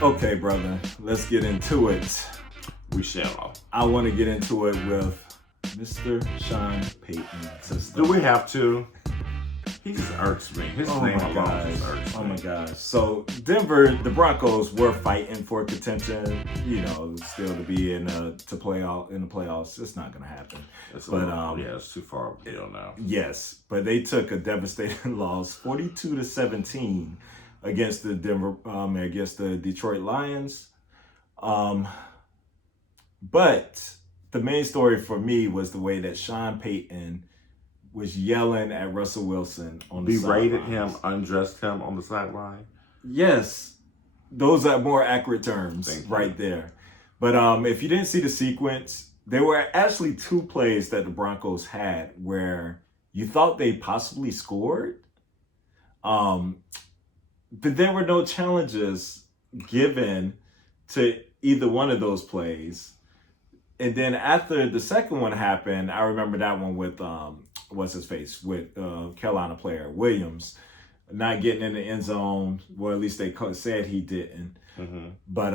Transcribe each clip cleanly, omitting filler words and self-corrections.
Okay, brother, let's get into it. We shall. I want to get into it with Mr. Sean Payton. Do we have to? He just irks me. His name alone just irks me. Oh my gosh. So Denver, the Broncos were fighting for contention, still to be in the playoffs. It's not gonna happen. It's too far of a deal now. Yes, but they took a devastating loss, 42-17 against the Detroit Lions. But the main story for me was the way that Sean Payton was yelling at Russell Wilson on the sideline. Berated him, undressed him on the sideline. Yes, those are more accurate terms right there. But if you didn't see the sequence, there were actually two plays that the Broncos had where you thought they possibly scored. But there were no challenges given to either one of those plays. And then after the second one happened, I remember that one with with Carolina player Williams not getting in the end zone. Well, at least they said he didn't. Mm-hmm. But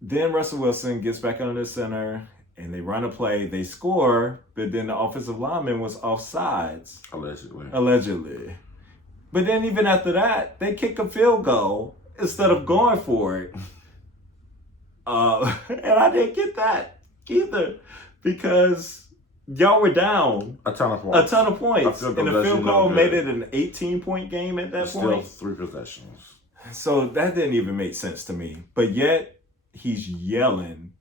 then Russell Wilson gets back under the center and they run a play. They score, but then the offensive lineman was offsides. Allegedly. But then even after that, they kick a field goal instead of going for it. And I didn't get that either because y'all were down a ton of points. And the field goal made it an 18-point game at that point. Still 3 possessions. So that didn't even make sense to me. But yet, he's yelling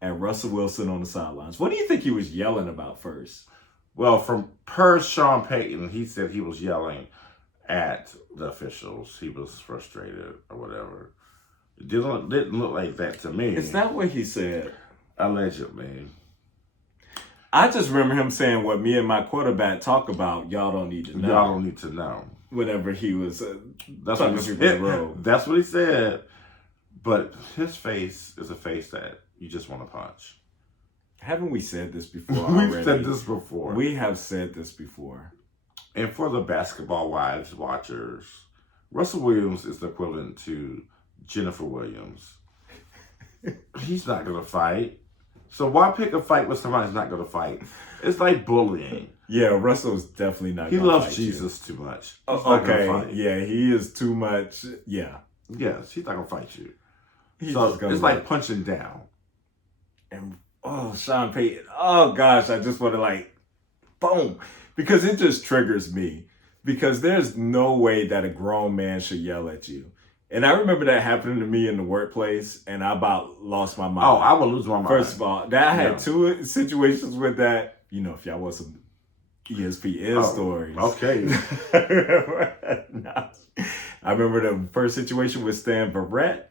at Russell Wilson on the sidelines. What do you think he was yelling about first? Well, per Sean Payton, he said he was yelling at the officials. He was frustrated or whatever. It didn't look like that to me. Is that what he said? Allegedly. I just remember him saying what me and my quarterback talk about. Y'all don't need to know. Y'all don't need to know. Whenever he was that's what he said. But his face is a face that you just want to punch. Haven't we said this before? We've said this before. We have said this before. And for the basketball wives watchers, Russell Williams is the equivalent to Jennifer Williams. He's not going to fight. So why pick a fight with somebody who's not going to fight? It's like bullying. Yeah, Russell's definitely not going to fight. He loves Jesus too much. Okay, yeah, he is too much. Yeah. Yes, he's not going to fight you. It's like punching down. And, Sean Payton. Oh, gosh, I just want to boom. Because it just triggers me. Because there's no way that a grown man should yell at you. And I remember that happening to me in the workplace, and I about lost my mind. Oh, I would lose my mind. First of all, I had 2 situations with that. If y'all want some ESPN stories. Okay. I remember the first situation with Stan Barrett.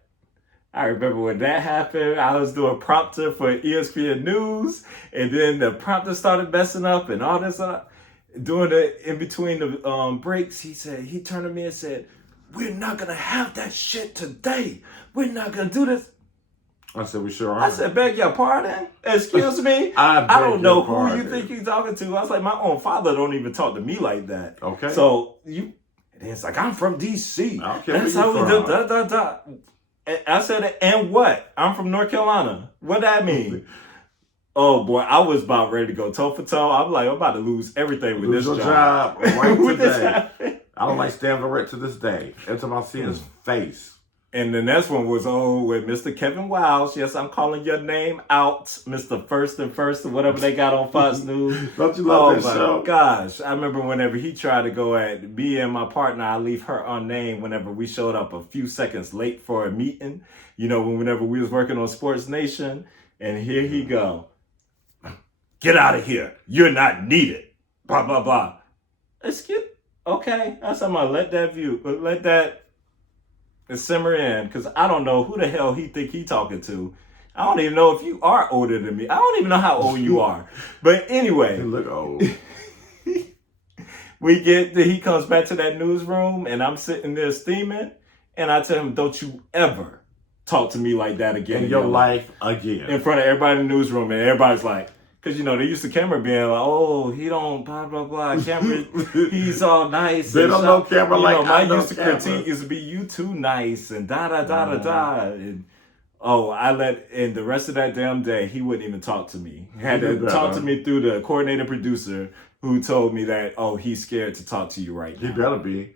I remember when that happened. I was doing prompter for ESPN News, and then the prompter started messing up and all this stuff. Doing it in between the breaks, he turned to me and said, "We're not going to have that shit today. We're not going to do this." I said, "We sure are." I said, "Beg your pardon? Excuse me? I don't know who you think you're talking to." I was like, my own father don't even talk to me like that. Okay. So and it's like, "I'm from D.C. Okay, that's how we do, And I said, "And what? I'm from North Carolina. What that mean?" Oh boy, I was about ready to go toe for toe. I'm like, I'm about to lose everything with this job. Right with today. I don't like Stan Barrett to this day. Every time I see his face. And the next one was, with Mr. Kevin Wiles. Yes, I'm calling your name out, Mr. First and First, or whatever they got on Fox News. Don't you love that show? Oh my gosh. I remember whenever he tried to go at me and my partner, I leave her unnamed whenever we showed up a few seconds late for a meeting, whenever we was working on Sports Nation. And here he go. "Get out of here. You're not needed. Blah, blah, blah." Okay. I said, I'm going to let that simmer in, because I don't know who the hell he think he talking to. I don't even know if you are older than me. I don't even know how old you are. But anyway. You look old. He comes back to that newsroom, and I'm sitting there steaming, and I tell him, "Don't you ever talk to me like that again. In your life again." In front of everybody in the newsroom, and everybody's like, Because, they used to Cameron being like, oh, he don't blah, blah, blah. Cameron, he's all nice. They don't know Cameron like my I know used to Cameron. critique is to be you too nice and da. And, and the rest of that damn day, he wouldn't even talk to me. He had to talk to me through the coordinator producer who told me that, he's scared to talk to you right now. He better be.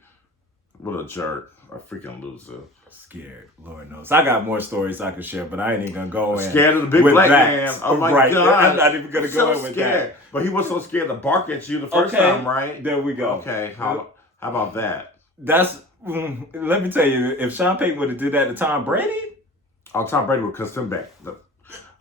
What a jerk. A freaking loser. Scared, Lord knows. I got more stories I could share, but I ain't even gonna go in. Scared of the big black man. Oh my God. I'm not even gonna go in with that. But he was so scared to bark at you the first time, right? There we go. Okay, how about that? Let me tell you, if Sean Payton would have did that to Tom Brady. Oh, Tom Brady would cuss him back.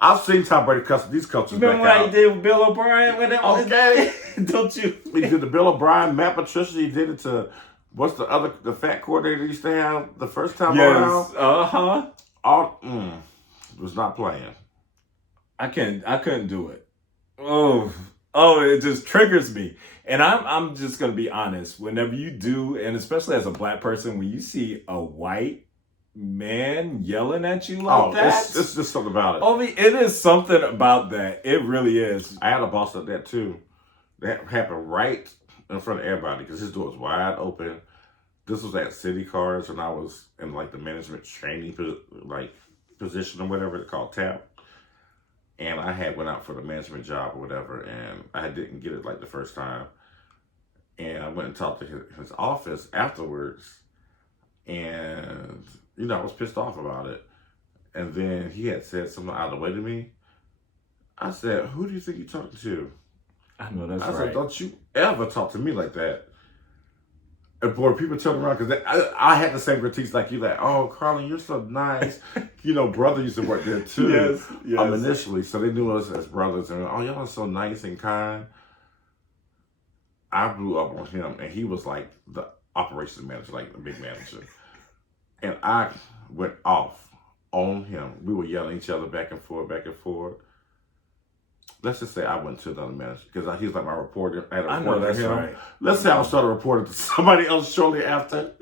I've seen Tom Brady cuss these coaches back out. Remember what he did with Bill O'Brien? Okay. Don't you? He did the Bill O'Brien, Matt Patricia. He did it to, what's the fat coordinator he used to have the first time around? Yes. Was not playing. I couldn't do it. Oh, it just triggers me. And I'm just gonna be honest. Whenever you do, and especially as a black person, when you see a white man yelling at you like that, it's just something about it. It is something about that. It really is. I had a boss like that too. That happened right in front of everybody because his door was wide open. This was at City Cars, and I was in like the management training position or whatever it's called, TAP. And I had went out for the management job or whatever, and I didn't get it like the first time. And I went and talked to his office afterwards, and I was pissed off about it. And then he had said something out of the way to me. I said, "Who do you think you're talking to?" I know that's right. I said, "Don't you ever talk to me like that." And boy, people turn around because I had the same critiques like you, like, "Oh, Carlin, you're so nice." Brother used to work there too. Yes. Initially, so they knew us as brothers, and y'all are so nice and kind. I blew up on him, and he was like the operations manager, like the big manager, and I went off on him. We were yelling at each other back and forth. Let's just say I went to another manager because he was like my reporter. I had a reporter for him. Right. Let's say I started reporting to somebody else shortly after.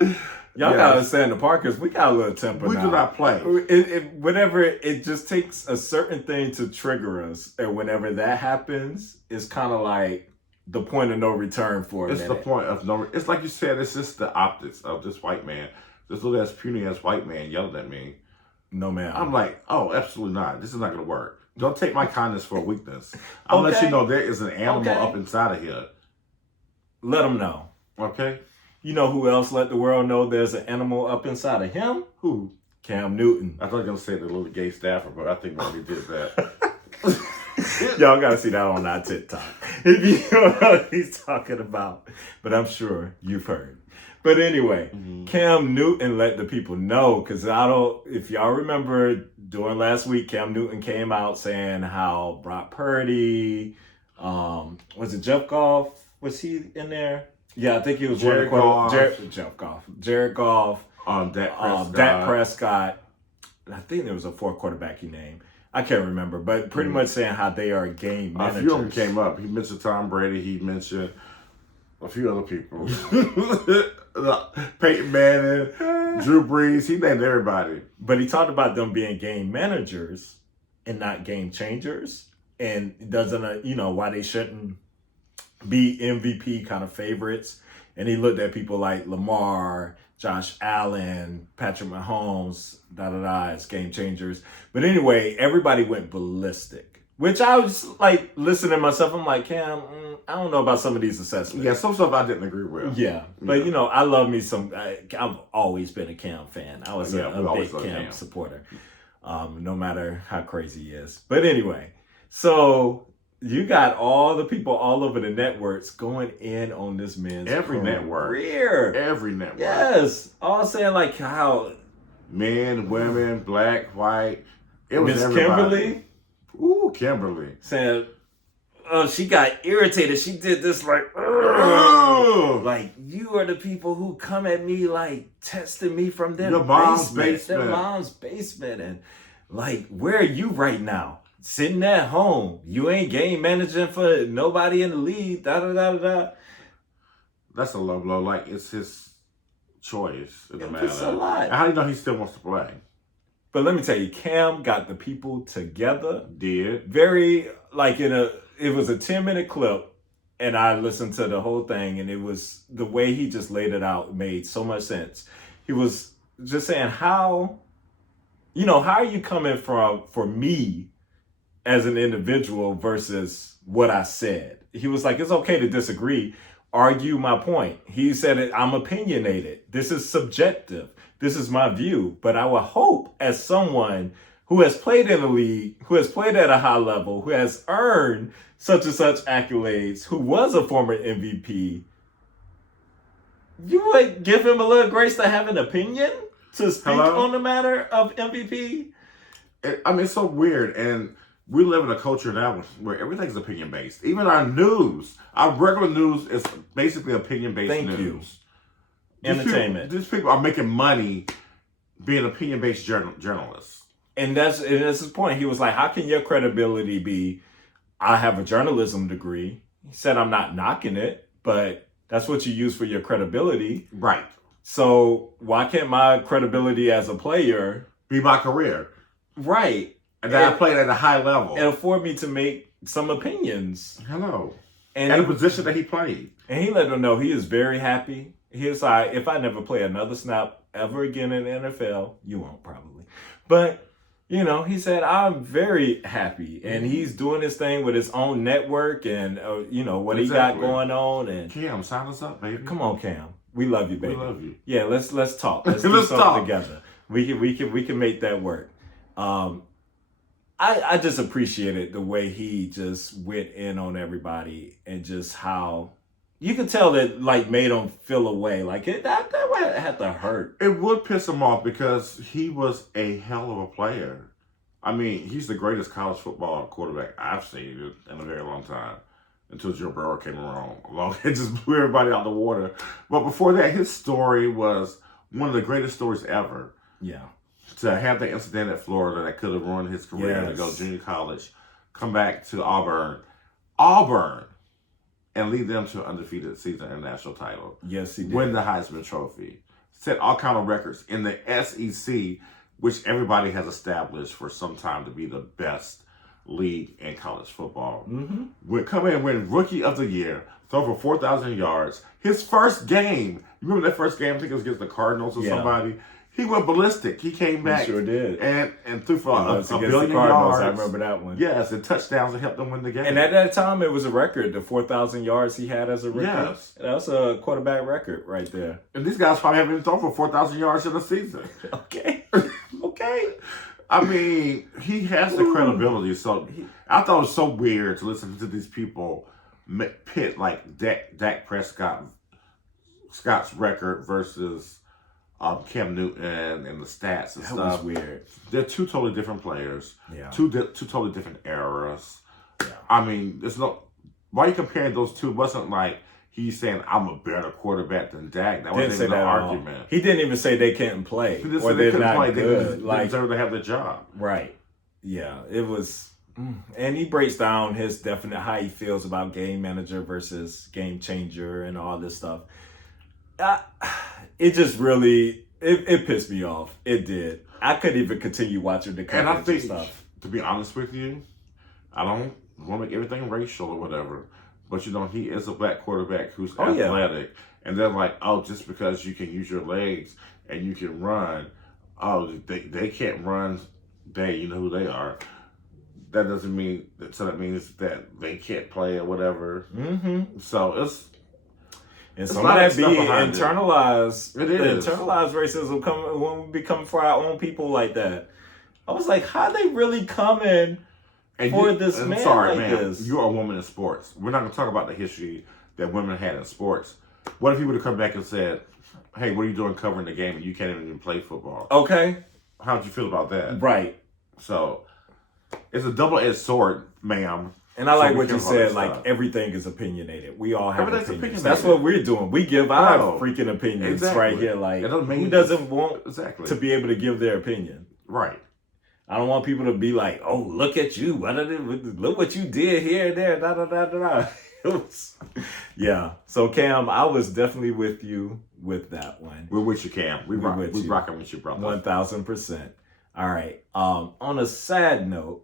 Y'all gotta understand the Parkers. We got a little temper. We do not play. Whenever it just takes a certain thing to trigger us, and whenever that happens, it's kind of like the point of no return for a minute. It's the point of no. It's like you said. It's just the optics of this white man, this little ass puny ass white man yelling at me. No, man. I'm like, oh, absolutely not. This is not gonna work. Don't take my kindness for a weakness. I'll let you know there is an animal up inside of here. Let them know. Okay. You know who else let the world know there's an animal up inside of him? Who? Cam Newton. I thought you were going to say the little gay staffer, but I think when he did that. Y'all got to see that on our TikTok. If you don't know what he's talking about. But I'm sure you've heard. But anyway, Cam Newton let the people know, because if y'all remember during last week, Cam Newton came out saying how Brock Purdy, was it Jeff Goff? Was he in there? Yeah, I think he was Jared Goff. Jared Goff. Dak Prescott. I think there was a fourth quarterback he named. I can't remember, but pretty much saying how they are game managers. A few of them came up. He mentioned Tom Brady. He mentioned a few other people. Peyton Manning, Drew Brees. He named everybody. But he talked about them being game managers and not game changers. And doesn't, why they shouldn't be MVP kind of favorites. And he looked at people like Lamar, Josh Allen, Patrick Mahomes, as game changers. But anyway, everybody went ballistic, which I was like listening to myself. I'm like, Cam, I don't know about some of these assessments. Yeah, some stuff I didn't agree with. Yeah, but I love me some. I've always been a Cam fan. I was a big Cam supporter, no matter how crazy he is. But anyway, so you got all the people all over the networks going in on this man's network. Every network. Yes. All saying like how men, women, black, white. It was Miss Kimberly. Ooh, Kimberly. Saying, she got irritated. She did this like, like you are the people who come at me like testing me from their mom's basement. And like, where are you right now? Sitting at home. You ain't game managing for nobody in the league. That's a low blow. Like, it's his choice. It's a lot. How do you know he still wants to play? But let me tell you, Cam got the people together. Did. Very, like, in a it was a 10-minute clip, and I listened to the whole thing, and it was the way he just laid it out made so much sense. He was just saying how are you coming from for me as an individual versus what I said. He was like, it's okay to disagree, argue my point. He said it, I'm opinionated. This is subjective. This is my view. But I would hope as someone who has played in the league, who has played at a high level, who has earned such and such accolades, who was a former MVP, you would give him a little grace to have an opinion to speak on the matter of MVP? I mean, it's so weird. And we live in a culture now where everything's opinion based. Even our news, our regular news is basically opinion based news. Entertainment. These people are making money being opinion based journalists. And that's his point. He was like, how can your credibility be, I have a journalism degree. He said, I'm not knocking it, but that's what you use for your credibility. Right. So why can't my credibility as a player be my career? Right. And I played at a high level. And afford me to make some opinions. Hello. And the position that he played. And he let them know he is very happy. He was like, if I never play another snap ever again in the NFL, you won't probably. But, he said, I'm very happy. And he's doing this thing with his own network and, what he got going on. And Cam, sign us up, baby. Come on, Cam. We love you, baby. We love you. Yeah, let's talk. Let's do something together. We can make that work. I just appreciated the way he just went in on everybody and just how you could tell that made him feel away. That had to hurt. It would piss him off because he was a hell of a player. I mean, he's the greatest college football quarterback I've seen in a very long time. Until Joe Burrow came along. It just blew everybody out of the water. But before that, his story was one of the greatest stories ever. Yeah. To have the incident at Florida that could have ruined his career, to go junior college, come back to Auburn, and lead them to an undefeated season and national title. Yes, he did. Win the Heisman Trophy. Set all kind of records in the SEC, which everybody has established for some time to be the best league in college football. Mm-hmm. Would come in and win Rookie of the Year, throw for 4,000 yards. His first game, you remember that first game? I think it was against the Cardinals or somebody. He went ballistic. He came back. He sure did. And threw for a billion yards. I remember that one. Yes, and touchdowns that helped them win the game. And at that time, it was a record, the 4,000 yards he had as a rookie. Yes. That's a quarterback record right there. And these guys probably haven't thrown for 4,000 yards in a season. Okay. I mean, he has the credibility. So I thought it was so weird to listen to these people pit Dak Prescott's record versus Cam Newton and the stats and that stuff. That was weird. They're two totally different players. Yeah. Two totally different eras. Yeah. I mean, why are you comparing those two? It wasn't like he's saying I'm a better quarterback than Dak. That wasn't even an argument. He didn't even say they can't play. He didn't say they couldn't play. Good. They deserve to have the job. Right. Yeah. It was, and he breaks down his definite how he feels about game manager versus game changer and all this stuff. It just really, it pissed me off. It did. I couldn't even continue watching the coverage and I think, stuff. To be honest with you, I don't want to make everything racial or whatever, but he is a black quarterback who's athletic. Yeah. And they're like, just because you can use your legs and you can run, they can't run. You know who they are. That doesn't mean that means that they can't play or whatever. Mm-hmm. So it's. And some of that be internalized. It is. Internalized racism when we become for our own people like that. I was like, how they really coming for this man sorry, like man, this? You're a woman in sports. We're not going to talk about the history that women had in sports. What if he would have come back and said, hey, what are you doing covering the game and you can't even play football? Okay. How'd you feel about that? Right. So, it's a double-edged sword, ma'am. And I like what you said, everything is opinionated. We all have opinions. Opinionated. That's what we're doing. We give our freaking opinions right here. Who doesn't want to be able to give their opinion? Right. I don't want people to be like, oh, look at you. Look what you did here and there. Da, da, da, da, da. Yeah. So, Cam, I was definitely with you with that one. We're with you, Cam. We're rocking with you, brother. 1,000%. All right. On a sad note.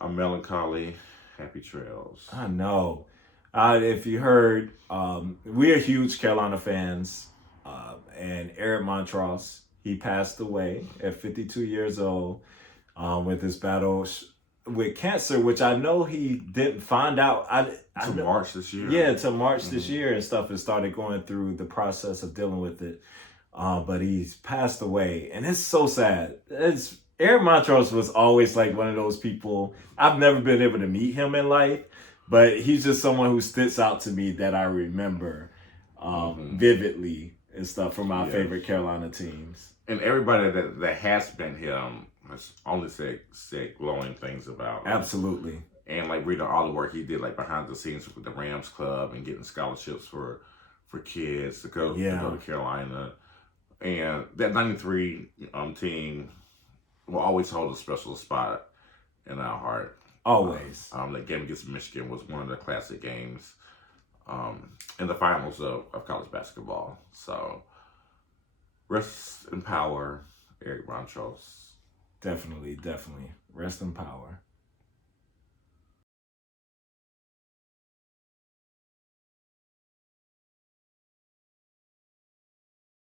A melancholy Happy trails. I know. If you heard, we are huge Carolina fans, and Eric Montross, he passed away at 52 years old with his battle with cancer, which I know he didn't find out. March this year. Yeah, to March this year and stuff, and started going through the process of dealing with it. But he's passed away, and it's so sad. Eric Montross was always like one of those people. I've never been able to meet him in life, but he's just someone who sticks out to me that I remember vividly and stuff from my favorite Carolina teams. And everybody that has met him has only said glowing things about him. Absolutely. And like reading all the work he did, like behind the scenes with the Rams Club and getting scholarships for kids to go to Carolina. And that 93 team will always hold a special spot in our heart. Always. That game against Michigan was one of the classic games in the finals of college basketball. So, rest in power, Eric Montross. Definitely. Rest in power.